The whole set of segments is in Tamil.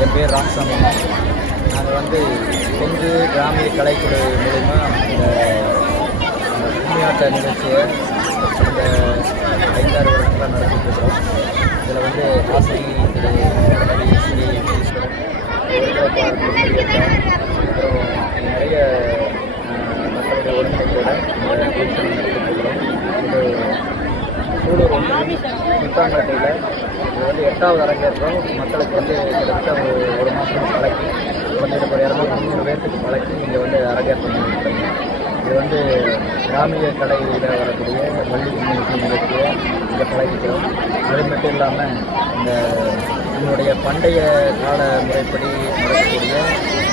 என் பேர் ராமசாமி நாங்கள் வந்து கொங்கு கிராமிய கலைக்குழு மூலிமா இந்த கும்மியாட்ட நிகழ்ச்சியை இந்த ஐந்தாறு வருஷங்களாக நடத்திட்டுருக்கோம் இதில் வந்து ஆசிரி திரு கணபதி ஸ்ரீ ஈஸ்வரன் வேணுகோபால் கும்மியட்டா அப்புறம் நிறைய அஹ், மக்களுடைய ஒருங்கிணைப்போட இந்த நிகழ்ச்சி நடத்திட்டு இருக்கிறோம் இது சூலூர் ஒன்று முத்தாங்கட்டையில் இது வந்து எட்டாவது அரங்கேற்றம் மக்களுக்கு வந்து கிட்டத்தட்ட ஒரு ஒரு மாதம் பழக்கி வந்து ஒரு இரநூறு முந்நூறு பேர்த்துக்கு பழக்கி இங்கே வந்து அரங்கேற்றம் பண்ணியிருக்காங்க. இது வந்து கிராமிய கலையில் வரக்கூடிய வள்ளி கும்மி நிகழ்ச்சியை இங்கே பழகிக்கிறோம் அது மட்டும் இல்லாமல் இந்த நம்மளுடைய பண்டைய கால முறைப்படி நடக்கக்கூடிய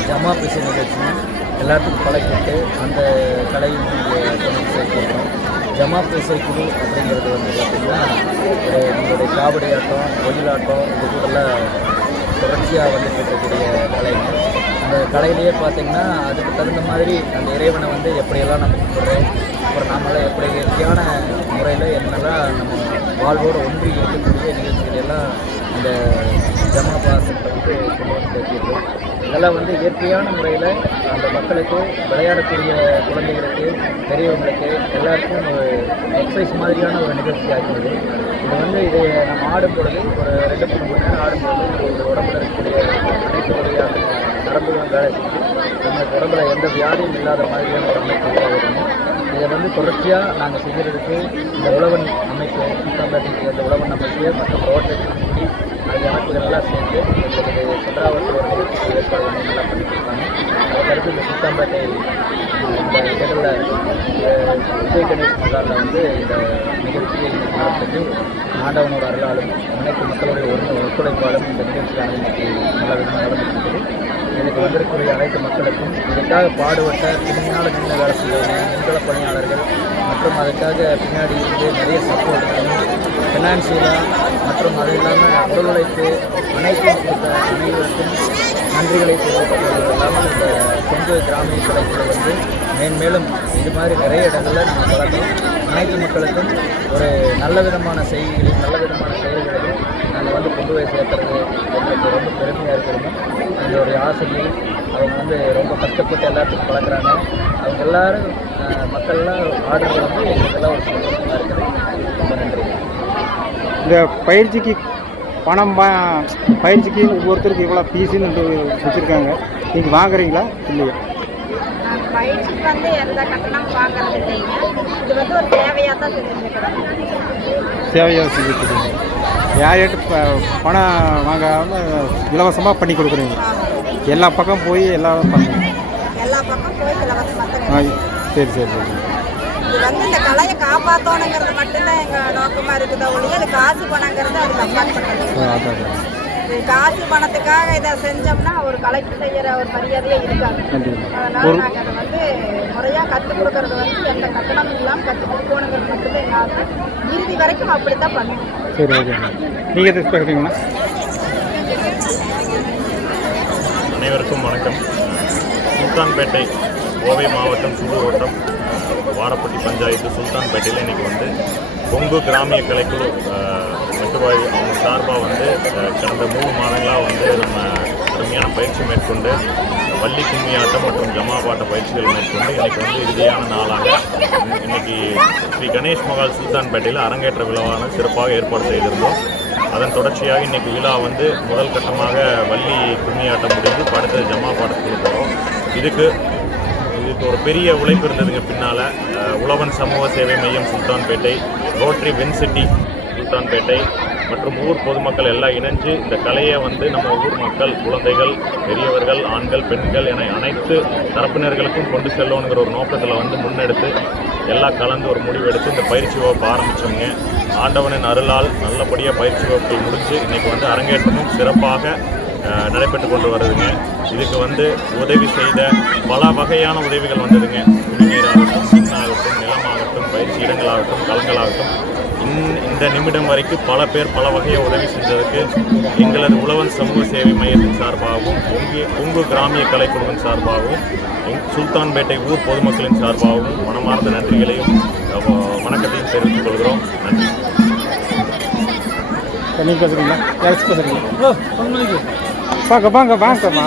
ஜமா பிசை நிகழ்ச்சியும் எல்லாத்துக்கும் பழக்கிட்டு அந்த கலையும் இங்கே கொண்டு வந்து ஜமாத் இசை குழு அப்படிங்கிறது வந்து பார்த்திங்கன்னா நம்மளுடைய காவடி ஆட்டம் ஒயிலாட்டம் இது கூடலாம் தொடர்ச்சியாக வந்துட்டு இருக்கக்கூடிய கலைங்க அந்த கலையிலேயே பார்த்திங்கன்னா அதுக்கு தகுந்த மாதிரி அந்த இறைவனை வந்து எப்படியெல்லாம் நம்ம கும்பிட்றோம் அப்புறம் நம்மளால் எப்படி இயற்கையான முறையில் என்னெல்லாம் நம்ம வாழ்வோடு ஒன்றி இருக்கக்கூடிய நிகழ்ச்சிகள் எல்லாம் இந்த ஜமா பாசத்தை வந்து கொண்டு வந்து இதெல்லாம் வந்து இயற்கையான முறையில் அந்த மக்களுக்கு விளையாடக்கூடிய குழந்தைகளுக்கு பெரியவங்களுக்கு எல்லாருக்கும் ஒரு எக்ஸசைஸ் மாதிரியான ஒரு நிகழ்ச்சி ஆகிறது இது வந்து இது நம்ம ஆடும் பொழுது ஒரு ரெண்டு மூணு மணி நேரம் ஆடும் பொழுது உடம்புல இருக்கக்கூடிய அனைத்து வகையான நரம்புகளும் வேலை செஞ்சு நம்ம உடம்புல எந்த வியாதியும் இல்லாத மாதிரியான ஒரு அமைப்பு உருவாகணும் இதை வந்து தொடர்ச்சியாக நாங்கள் செய்கிறதுக்கு இந்த உழவன் அமைப்பு சுத்தம்பட்டிக்கு அந்த உழவன் அமைப்பு மற்றும் ரோட்டை கூடி ஆகிய அமைப்புகளெல்லாம் சேர்ந்து எங்களுக்கு சந்திராவதி ஏற்பாடு பண்ணி நல்லா பண்ணிட்டு இருக்காங்க அதுக்கடுத்து இந்த சுத்தம்பேட்டை இந்த இடங்களில் விஜய் கணேஷ் மகாரில் வந்து இந்த நிகழ்ச்சியை நடத்துக்கு ஆண்டவனோட அருளாலும் அனைத்து மக்களுடைய ஒரு ஒத்துழைப்பாலும் இந்த நிகழ்ச்சியானது இன்னைக்கு நல்ல விதமாக நடந்துட்டு இருக்குது. எனக்கு வந்திருக்கக்கூடிய அனைத்து மக்களுக்கும் இதுக்காக பாடுபட்ட பின்னால் நின்று வேலை செய்கிறவங்க முன்கள பணியாளர்கள் மற்றும் அதுக்காக பின்னாடி இருந்து நிறைய சப்போர்ட் ஃபினான்சியலாக மற்றும் அது இல்லாமல் உடல் உழைப்பு அனைத்தும் கொடுத்த அனைவருக்கும் நன்றிகளை தெரிவிப்பது இல்லாமல் இந்த கொங்கு கிராமிய கலைக்குழு வந்து மேன்மேலும் இது மாதிரி நிறைய இடங்களில் நம்ம வளர்க்கணும் அனைத்து மக்களுக்கும் ஒரு நல்ல விதமான செய்திகளையும் நல்ல விதமான செயல்களையும் நாங்கள் வந்து கொண்டு போய் சேர்க்கறது எங்களுக்கு ரொம்ப பெருமையாக இருக்கிறது எங்களுடைய ஆசிரியை அவங்க வந்து ரொம்ப கஷ்டப்பட்டு எல்லாத்துக்கும் வளர்க்குறாங்க அவங்க எல்லாரும் மக்கள்லாம் ஆடுறது வந்து எங்களுக்கெல்லாம் ஒரு சந்தோஷமாக இருக்குது. ரொம்ப நன்றி. இந்த பயிற்சிக்கு பணம் பயிற்சிக்கு ஒவ்வொருத்தருக்கு இவ்வளோ ஃபீஸுன்னு வச்சுருக்காங்க. நீங்கள் வாங்குறீங்களா? இல்லையா? பயிற்சிக்கு வந்து எந்த கட்டணமும் வாங்குறது இல்லைங்க இது வந்து ஒரு தேவையாக தான் செஞ்சுருக்கிறோம் சேவையாக செஞ்சுட்ருக்கீங்க யார்கிட்ட பணம் வாங்காமல் இலவசமாக பண்ணி கொடுக்குறீங்க? எல்லா பக்கம் போய் எல்லாம் பண்ணுங்க. எல்லா பக்கம் போய் இலவசமாக சரி சரி சரி. இது வந்து இந்த கலையை காப்பாற்றணுங்கிறது மட்டும்தான் எங்கள் நோக்கமாக இருக்குது ஒழிய அது காசு பணங்கிறது அது. இது காசு பணத்துக்காக இதை செஞ்சோம்னா ஒரு கலைக்கு செய்கிற ஒரு மரியாதையே இருக்காது. அதனால் நாங்கள் அதை கற்றுக் கொடுக்கறது வந்து எந்த கட்டணமும் இல்லாமல் கற்றுக் கொடுக்கணுங்கிறது மட்டும்தான் எங்கள் ஆசை இறுதி வரைக்கும் அப்படி தான் பண்ணுவோம் சரி ஓகே நீங்கள் எது பார்க்குறீங்களா அனைவருக்கும் வணக்கம். சுல்தான்பேட்டை கோவை மாவட்டம் வட்டம் வாரப்பட்டி பஞ்சாயத்து சுல்தான்பேட்டையில் இன்றைக்கி வந்து கொங்கு கிராமிய கலைக்குழு மெட்டுவாய் அவங்க சார்பாக வந்து கடந்த மூணு மாதங்களாக வந்து நம்ம அருமையான பயிற்சி மேற்கொண்டு வள்ளி கும்மியாட்டம் மற்றும் ஜமாபாட்ட பயிற்சிகள் மேற்கொண்டு எனக்கு வந்து இறுதியான நாளாக இன்னைக்கு ஸ்ரீ கணேஷ் மகால் சுல்தான்பேட்டையில் அரங்கேற்ற விழாவான சிறப்பாக ஏற்பாடு செய்திருந்தோம். அதன் தொடர்ச்சியாக இன்றைக்கி விழா வந்து முதல் கட்டமாக வள்ளி கும்மியாட்டம் முடிந்து இப்ப அடுத்தது போகிறோம் இதுக்கு இதுக்கு ஒரு பெரிய உழைப்பு இருந்ததுங்க பின்னால். உழவன் சமூக சேவை மையம் Sultanpet rotary win city Sultanpet மற்றும் ஊர் பொதுமக்கள் எல்லாம் இணைஞ்சு இந்த கலையை வந்து நம்ம ஊர் மக்கள் குழந்தைகள் பெரியவர்கள் ஆண்கள் பெண்கள் என அனைத்து தரப்பினர்களுக்கும் கொண்டு செல்லணுங்கிற ஒரு நோக்கத்தில் வந்து முன்னெடுத்து எல்லாம் கலந்து ஒரு முடிவு எடுத்து இந்த பயிற்சி வகுப்பு ஆரம்பித்தோங்க ஆண்டவனின் அருளால் நல்லபடியாக பயிற்சி வகுப்பை முடித்து இன்றைக்கி வந்து அரங்கேற்றமும் சிறப்பாக நடைபெற்று கொண்டு வருதுங்க. இதுக்கு வந்து உதவி செய்த பல வகையான உதவிகள் வந்ததுங்க. குடிநீராகட்டும் மண்ணாகட்டும் நிலமாகட்டும் பயிற்சி இடங்களாகட்டும் களங்களாகட்டும் இந்த நிமிடம் வரைக்கும் பல பேர் பல வகையை உதவி செஞ்சதுக்கு எங்களது உழவன் சமூக சேவை மையத்தின் சார்பாகவும் கொங்கு கொங்கு கிராமிய கலைக்குழுவின் சார்பாகவும் சுல்தான்பேட்டை ஊர் பொதுமக்களின் சார்பாகவும் மனமார்ந்த நன்றிகளையும் வணக்கத்தையும் தெரிவித்துக் கொள்கிறோம். நன்றி. யாராச்சும் பேசுகிறீங்களா வாங்க வாங்க வாங்கம்மா